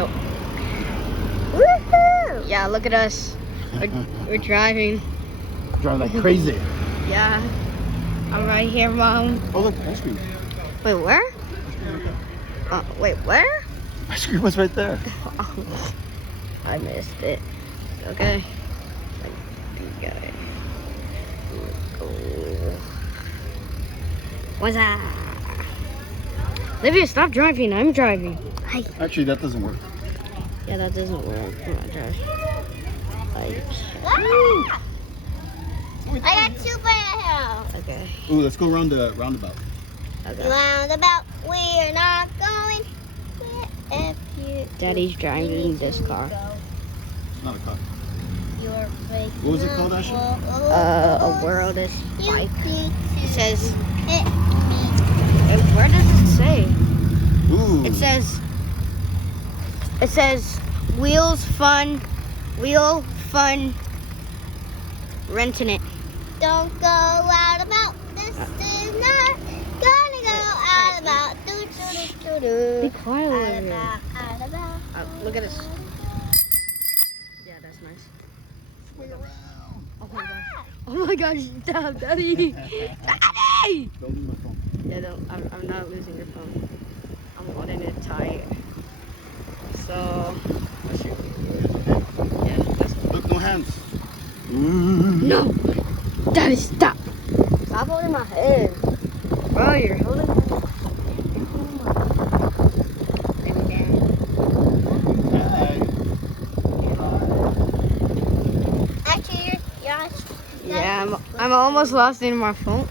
So, woohoo! Yeah, look at us. We're driving. Driving like crazy. Yeah. I'm right here, Mom. Oh, look, ice cream. Wait, where? Wait, where? Ice cream was right there. I missed it. Okay. You got it. What's that? Olivia, stop driving. I'm driving. Hi. Actually, that doesn't work. Yeah, that doesn't work. Come on, Josh. I got two by Okay. Ooh, let's go around the roundabout. Okay. Roundabout, we're not going. If you Daddy's driving this car. It's not a car. You're What was it called, Ashley? A world is bike. It says. Hit Where does it say? Ooh. It says wheel fun, renting it. Don't go out about. This is not gonna go out about. Be quiet, Olivia. Out about. Look at this. Yeah, that's nice. Swing around. Oh my gosh. Oh my gosh, stop, Daddy. Daddy! Don't lose my phone. Yeah, no, I'm not losing your phone. I'm holding it tight. So, That's you. yeah, that's Look, no hands. No! Daddy, stop! Stop holding my hand. Bro, you're holding my hand. Hi. Actually, you're Yeah, I'm almost lost in my phone.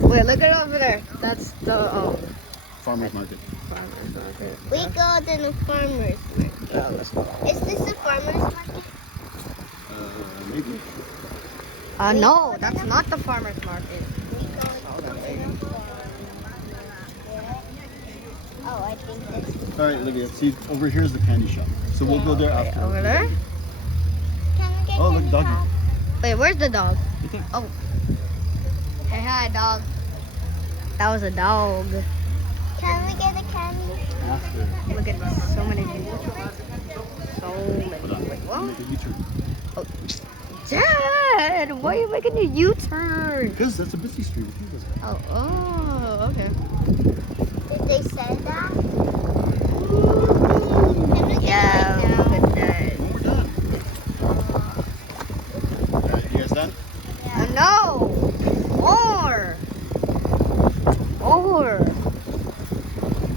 Wait, look at over there. That's the Farmer's market. farmer's market. We go to the farmer's market. Yeah, let's go. Is this the farmer's market? Maybe. No, that's not the farmer's market. Oh, I think this. All right, Olivia. See, over here is the candy shop. So we'll go there after. Over there? Can we get Oh, look, candy doggy. pop? Wait, where's the dog? You think? Oh. Hey, hi, dog. That was a dog. Can we get a candy? After. Look at so many people. So many. Hold on. Wait, what? Make a U-turn. Oh. Dad, why are you making a U-turn? Because that's a busy street. Oh, okay. Did they say that? Yeah, look at that. When we're done. All right, you guys done? No! More! More!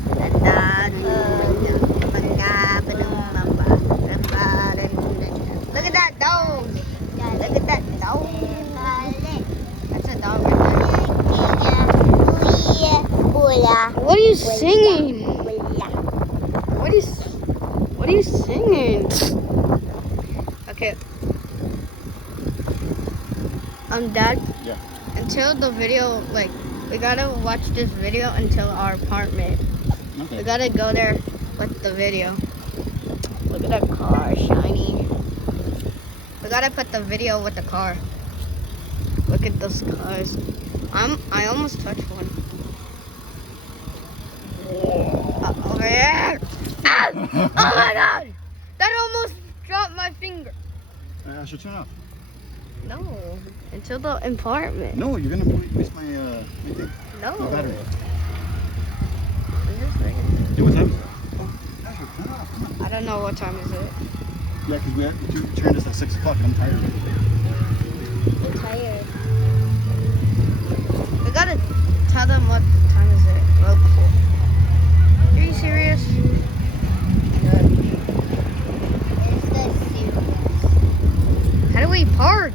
Look at that dog! Look at that dog! That's a dog right there. What are you singing? What are you singing? Okay. Dad? Yeah. Until the video, like, we gotta watch this video until our apartment. Okay. We gotta go there with the video. Look at that car, shiny. We gotta put the video with the car. Look at those cars. I almost touched one. Over there. Ah! Oh my god! That almost dropped my finger. I should turn off. No, until the apartment. No, you're gonna waste my thing. No. My battery. I'm just thinking. Hey, what time is it? Oh, Ashley, turn it off. Come on. I don't know what time is it. Yeah, because we had to turn this at 6 o'clock and I'm tired. I'm tired. We gotta tell them what time is it. Well, are you serious? How do we park?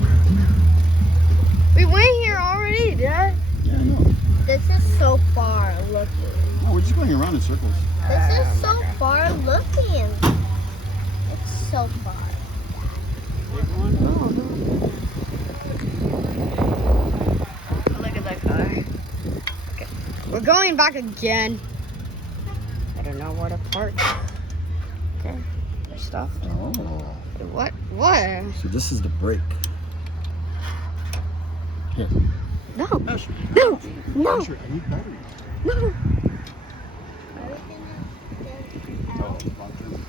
We went here already, Dad. Yeah, I know. This is so far looking. Oh, we're just going around in circles. This is so far looking. It's so far. Look at that car. Okay. We're going back again. I don't know where to park. Okay. Stuff. Oh. What? What? So this is the brake. Here. No. Ashley. No. No. Ashley, I need battery. No. Oh, long term.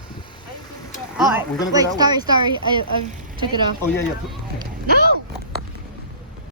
Oh, We're gonna go wait, that way. sorry. I took it off. Oh yeah, yeah. Okay. No!